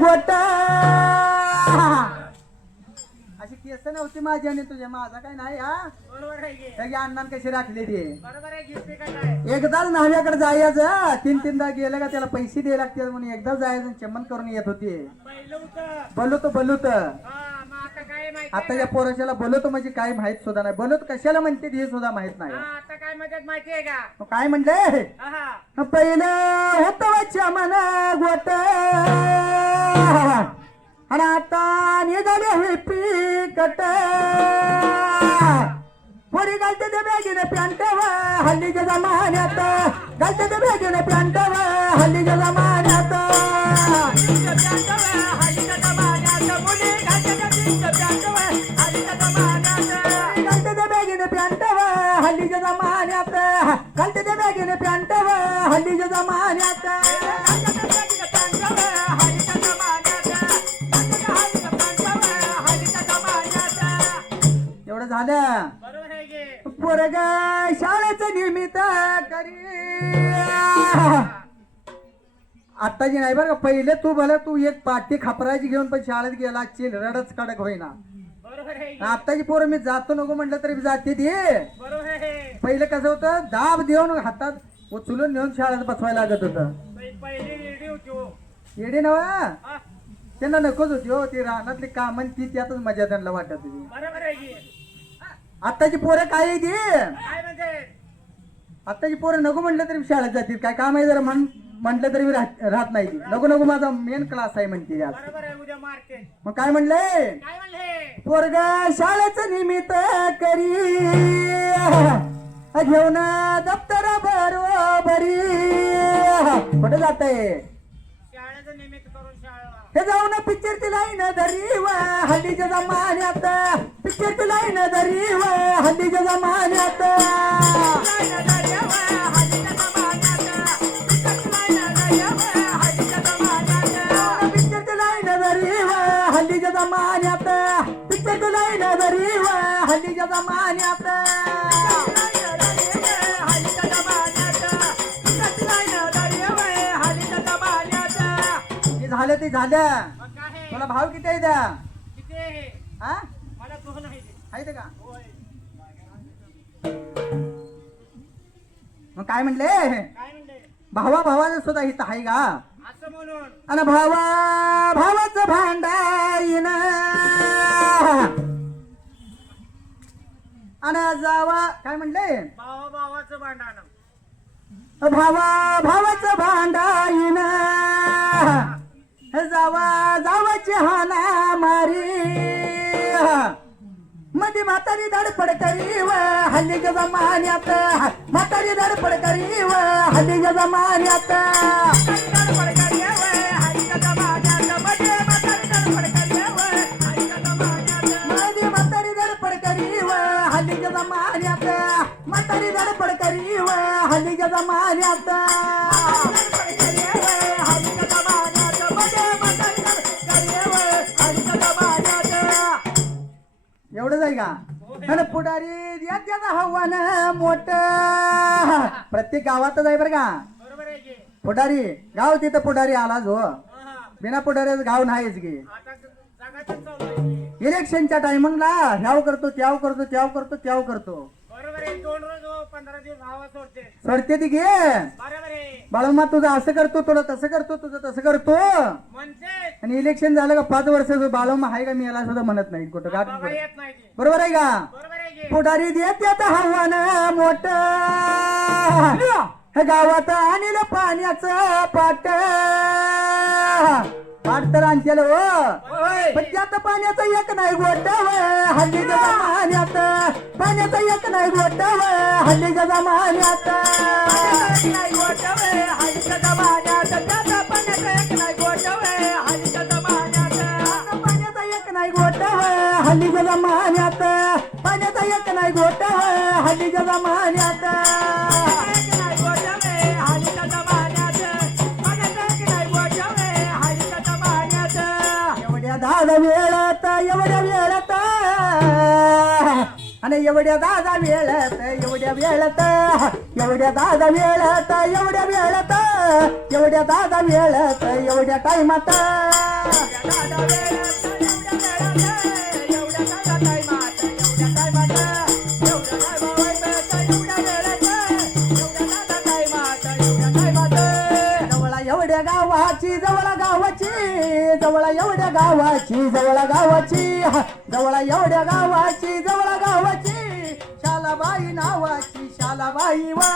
गोट. अशी केस नव्हती माझी आणि तुझ्या. माझा काय नाही हा? बरोबर आहे की. सगळी अण्णान कशी राखलेली आहे बरोबर आहे घेते का काय एकदाच न्हाव्याकडे जायचं. तीन तीनदा गेलं का त्याला पैसे द्यायला लागतील म्हणून एकदा जायचं चमन करून येत होती. पहिलं होतं. हा. मग आता काय माहिती आता या पोराशाला बोलवतो म्हणजे काय माहीत सुद्धा नाही. बोलवत कशाला म्हणते हे सुद्धा माहीत नाही. हा आता काय मदत माहिती आहे का? मग काय हा पहिलं होत चमन गोट. आणि आता निघाले हे पीकट. पोरी घालते ते बॅगीने पॅन्ट हल्लीच्या जमान्यात. घालते ते बॅगीने पॅन्ट हल्लीच्या जमान्यात. हल्लीच्या जमान्यात. घालते ते बॅगीने हल्लीच्या जमान्यात. एवढं झालं? पोरग शाळेचं निमित्त करी आत्ताची नाही बरं का? पहिले तू भलं तू एक पाठी खापराची घेऊन पण शाळेत गेला चिल रडच कडक होईना. बरोबर आहे. की आत्ताची पोरं मी जातो नको म्हटलं तरी बी जाते ती. बरोबर आहे. पहिलं कसं होतं दाब देऊन हातात उचलून नेऊन शाळेत बसवायला लागत होतं. पहि- पहिली रेडी होती हो. येडी नवा हा, त्यांना नकोच होती हो ती रानातली कामं ती त्यातच मजा त्यांना वाटत होती. बरोबर आहे की. आत्ताची पोरं काय आहे ती? काय म्हणते आत्ताची पोरं नको म्हटलं तरी शाळेत जातील. काय काम आहे जरा म्हण. म्हटलं तरी राहत नाही. ती नको नको माझा मेन क्लास आहे म्हणते आज बरोबर आहे उद्या मारते मग काय म्हणलंय काय म्हणले? पोरग शाळेचं निमित्त करी. घेऊन दप्तर बरोबरी कुठे जातंय? शाळेचं निमित्त करून हे जाऊन पिक्चरची लाईन धरी व हल्लीच्या जमान्यात. पिक्चरची लाईन धरी व हल्लीच्या जमान्यात. हल्लीच्या जमान्यात. झालं ते झालं. तुला भाव किती आहे द्या आहे? आहे आहे का? मग काय म्हणले? भावा भावाचं सुद्धा हित आहे का? आणि भावा भावाचं भांडाईन आणि जावा काय म्हणले? भावा भावाचं भांडण. भावा भावाचं भांडाईन जावा जावाची हाना मारी मध्ये म्हातारी धडपड करी व हल्लीच्या जमान्यात. म्हातारी धडपड करी व हल्लीच्या जमान्यात. एवढंच आहे का? पुढारी या त्याचं आव्हान मोठ. प्रत्येक गावातच आहे बरं का? पुढारी गाव तिथं पुढारी आलाच हो हा. बिना पुढाऱ्याचं गाव नाहीच की. इलेक्शनच्या टायमिंगला ह्याव करतो त्याव करतो त्याव करतो त्याव करतो. बरोबर आहे दोन रोज पंधरा दिवस भावा सोडते सोडते ती घे बरोबर आहे बाळमा तुझं असं करतो तुला तसं करतो तुझं तसं करतो. म्हणते आणि इलेक्शन झालं का पाच वर्ष बाळमा आहे का मी याला सुद्धा म्हणत नाही. कुठं गाठ बाबा येत नाही ते. बरोबर आहे का? बरोबर आहे की. पुढारी देत आता आव्हान मोठ. गावात आणील पाण्याचं पाट. पाट तर आणतील हो. पण त्यात पाण्याचं एक नाही गोट हल्लीच्या जमान्यात पाण्याचं एक नाही गोट हल्लीच्या जमान्यात पाण्याचा एक नाही गोट हल्लीच्या जमान्यात पाण्याचा एक नाही गोट हल्लीच्या जमान्यात वेळात आणि एवढ्या दादा वेळत एवढ्या वेळत एवढ्या दादा वेळत एवढ्या वेळत एवढ्या दादा वेळत एवढ्या टायमात. एवढ्या गावाची जवळ गावाची जवळ एवढ्या गावाची जवळ गावाची जवळ एवढ्या गावाची जवळ नावाची शालाबाई नावाची शालाबाई वा.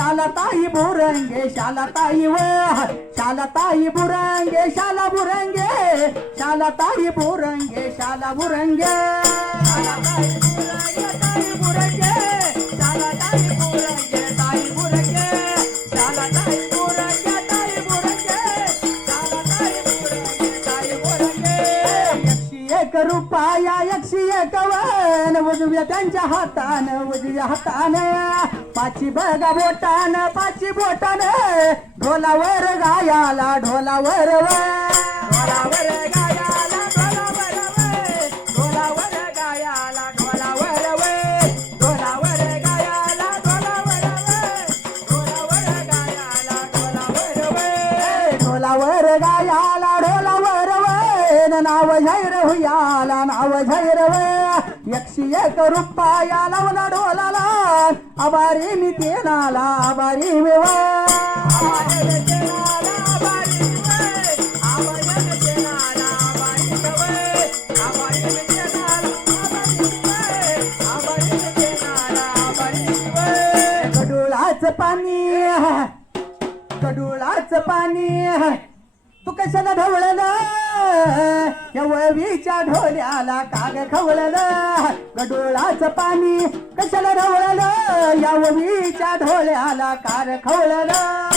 शाला ताई बुरंगे शाला ताई व शाला ताई बुरंगे शाला बुरंगे शाला ताई बुरंगे शाला बुरंगे. शाला ताई बुरंगे त्यांच्या हातान उजव्या हातान. पाची बघा बोटान पाची बोटान. ढोलावर गायाला ढोलावर ढोलावर एकशे एक रुपया लावला डोलाला आभारी मी तेनाला आभारी मी गडुळाचं पाणी कडुळाच पाणी. तू कशाला ढवळलं? या वळवीच्या ढोल्याला काग खवळलं. गडोळाच पाणी कशाला ढवळलं? या वळवीच्या ढोल्याला कार खवळलं.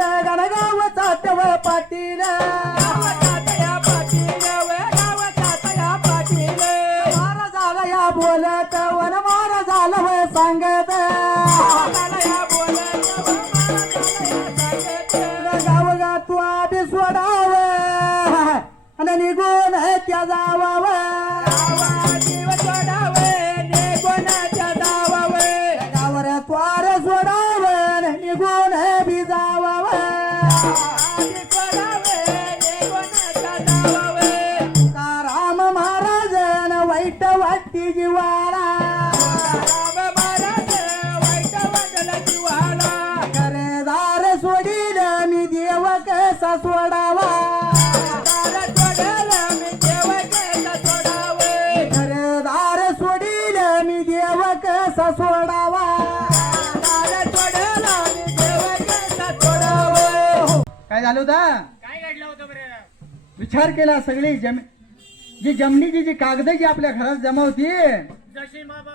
पाटील वाईट वाटती जीवाला घरदार सोडील मी देव कसा सोडावा. सोडील मी देव कसा सोडावा. काय झालं होता? काय घडलं होतं बरं? विचार केला सगळी जम जी जमिनीची जी कागद जी आपल्या घरात जमा होती. जशी बाबा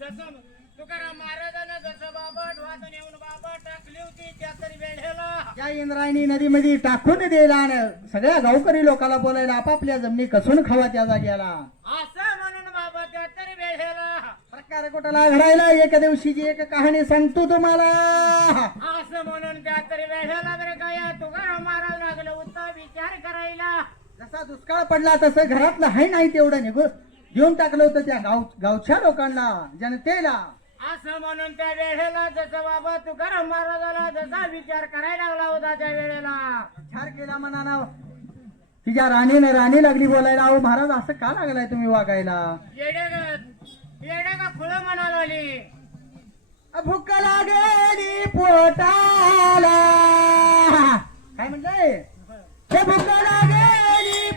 जसं तुकाराम महाराजांना जसं बाबा ढोहातून येऊन बाबा टाकली होती त्या तरी वेळेला त्या इंद्रायणी नदीमध्ये टाकून दिला आणि सगळ्या गावकरी लोकांना बोलायला आपापल्या जमिनी कसून खावा त्या जाग्याला. असं म्हणून बाबा त्या तरी वेळेला प्रकार कुठला घडायला? एक दिवशीची एक कहाणी सांगतो तुम्हाला. असं म्हणून त्या तरी वेळेला बरं काय तुकाराम महाराज लागलं होतं विचार करायला. जसा दुष्काळ पडला तसं घरातलं हाय नाही तेवढं निघून देऊन टाकलं होतं त्या गाव गावच्या लोकांना जनतेला. असं म्हणून त्या वेळेला जसं बाबा तुकाराम महाराजाला जसा विचार करायला लागला होता त्या वेळेला. विचार केला मनानं. तिच्या राणीने राणी लागली बोलायला. अहो महाराज असं का लागलाय तुम्ही वागायला? येडे ग येडे का खुलं म्हणाला भूक लागली पोटाला. काय म्हणलंय हे भूक लागली.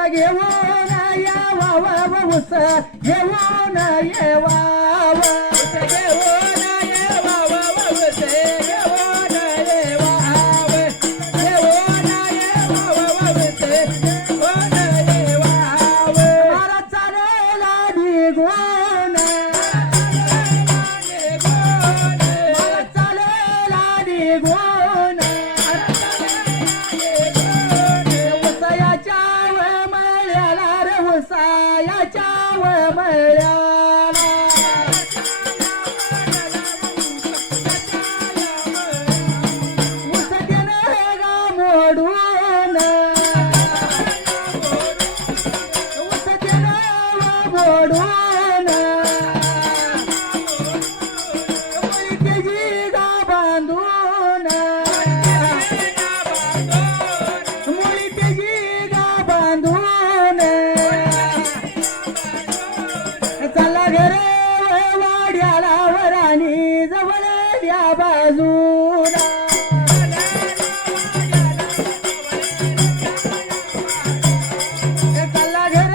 लागली पोटाला उस घेऊन यावाव उस घेऊन वाड्याला वरानी जवळल्या बाजूला. घर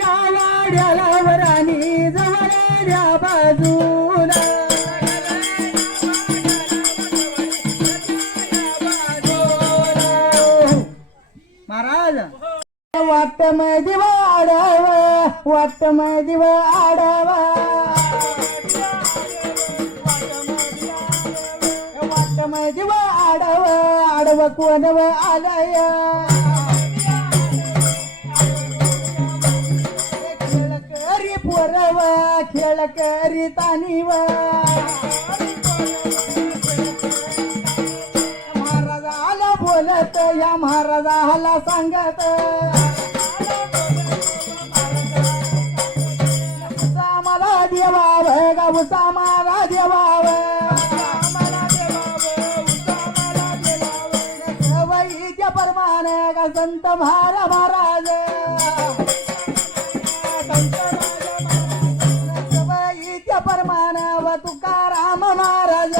या वाड्याला वरानी जवळल्या बाजूला. महाराज वाटमध्ये वाढावा वाटमध्ये वाढावा. आडव आलया. खेळकरी पोरव खेळकरी तानिव महाराजाला बोलत या महाराजाला सांगत. परमान तुकाराम महाराज.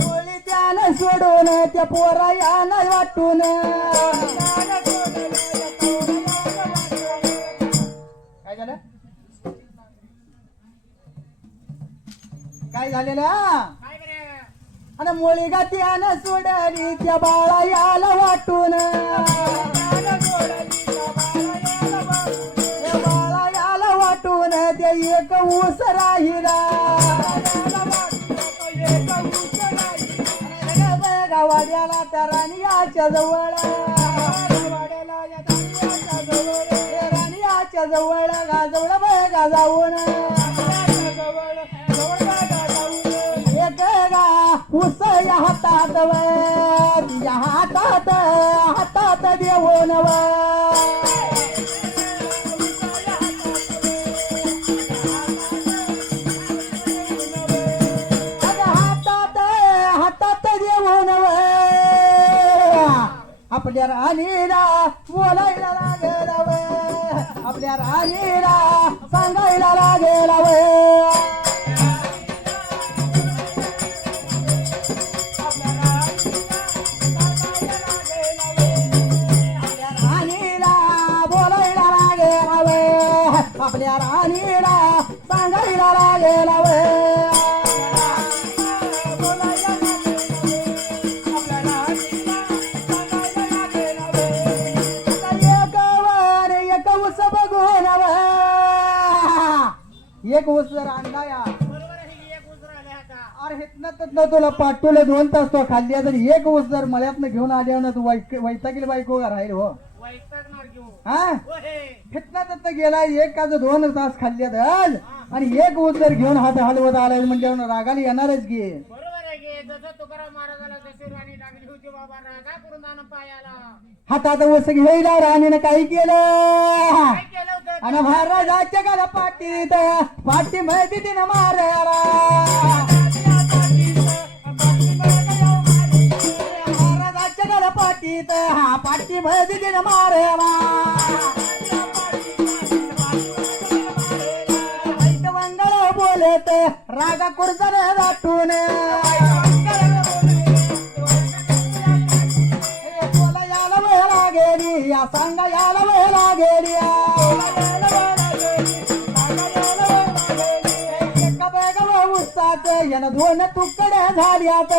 मुली त्यानं सोडून त्या पोरा यानं वाटून. काय झालं? काय झालेलं? आणि मुली त्यानं सोडली त्या बाळा याला वाटून. ते एक ऊस राहिला वाड्याला त्या राणीच्या जवळ. राणीच्या जवळ. गाजवळ बघा गाजावून एक गा ऊस या हातात व तिच्या हातात हातात देऊन व आपल्या राणीला बोलायला लागेल आपल्या राणीला सांगायला खाल्ली जर एक ऊस जर मळ्यातनं घेऊन आल्या ना तू वैतागील बायको का राहील हो. हा. हो? तर गेला एक का दोन तास खाल्ल्यात आज आणि एक ऊस जर घेऊन हात हलवत आलाय म्हणजे रागाला येणारच की. पायाला. हातात ऊस घ्यायला राणीनं काही केलं? काय केलं होतं? आणि महाराजाच्या गाला पाटीत पाठी माहिती तिनं मारायला माझ्या पाठीत हा पाठी भजन मारवा. मंगळ बोलत रागा कुर्जन दाटून बोला याला वेळ लागेली या सांगा याला वेळ लागेली. दोन तुकड्या झाल्यात.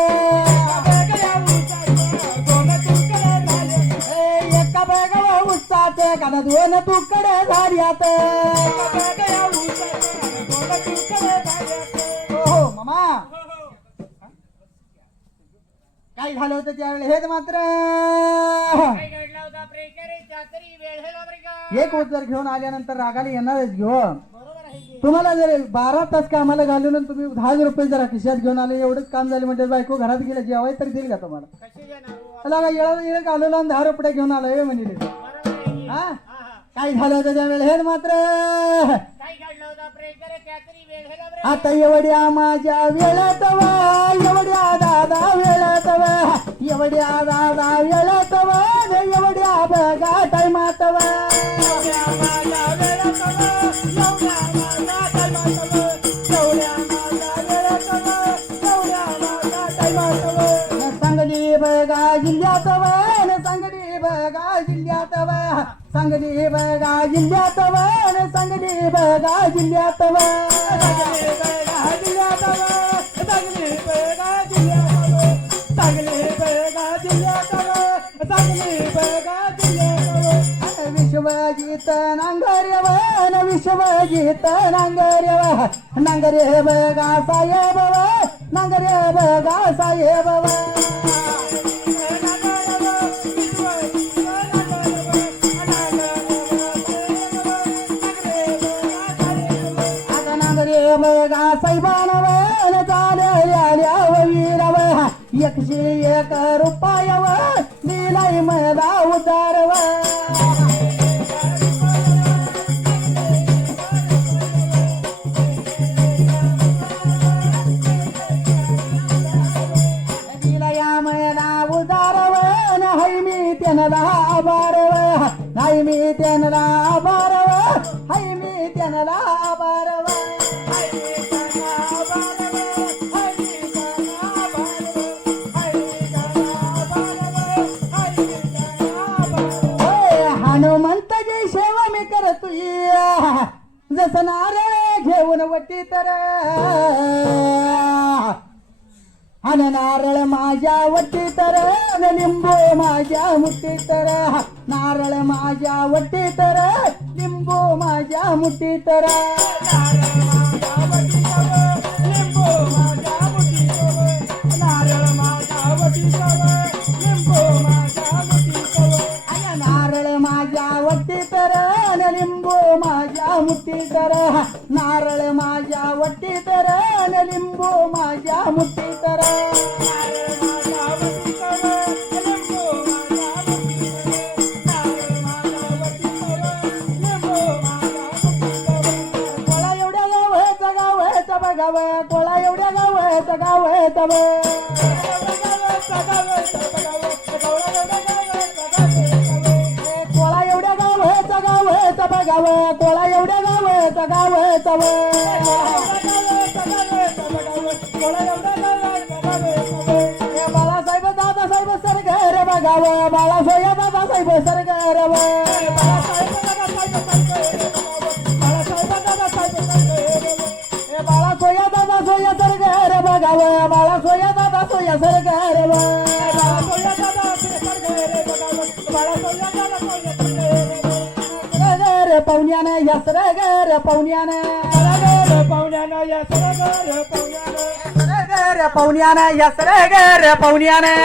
कान दोन तुकड्या झाल्यात हो हो मामा. काय झालं होतं त्यावेळेला? हेच मात्र. एक उत्तर घेऊन आल्यानंतर रागाला येणारच घेऊ बरोबर आहे की. तुम्हाला जर बारा तास कामाला घालून तुम्ही दहा हजार रुपये जरा खिशात घेऊन आले एवढंच काम झाले म्हणजे बायको घरात गेलं जेवाय तरी देईल का तुम्हाला? हो? येळा घालवला आणि दहा रुपये घेऊन आला हे की हा. काय झालं होतं त्यावेळेला? हे मात्र. आता एवढ्या माझ्या वेळात वा एवढ्या दादा वेळात वा एवढ्या दादा वेळात वा एवढ्या बघा टायमात वा सांगली बघा जिल्ह्यात वन सांगली बघा जिल्ह्यात विश्वजित नांगर्य वन विश्वजित नांगर्य वा नांगरे बघा साहेब नांगरे बघा साहेब बघा साहेबान वन एकशे एक रुपयाव दिलाय मला उदारव दिलाया जसं नारळ घेऊन वटी तर. अन नारळ माझ्या वटी तर अन लिंबू माझ्या मुठी तर. नारळ माझ्या वटी तर लिंबू माझ्या मुठी तर. नारळ माझ्या वटी तर. लिंबू माझ्या मुठी तर नारळ माझ्या वटी तर अन लिंबू माझ्या मुठी तर कोळा एवढ्या गाव गावाचा बघाव कोळा एवढ्या गावाचा गावाचा बाळासाहेब दादासाहेब सरकार बघाव बाळासाहेब दादासाहेब सरकार बाळा सोया दादा सोया सरकार बघाव बाळा सोया दादा सोया सरकार सरकार पाहुण्यानं या सरकार पाहुण्यानं सरकार पाहुण्यानं या सरकार पाहुण्यानं.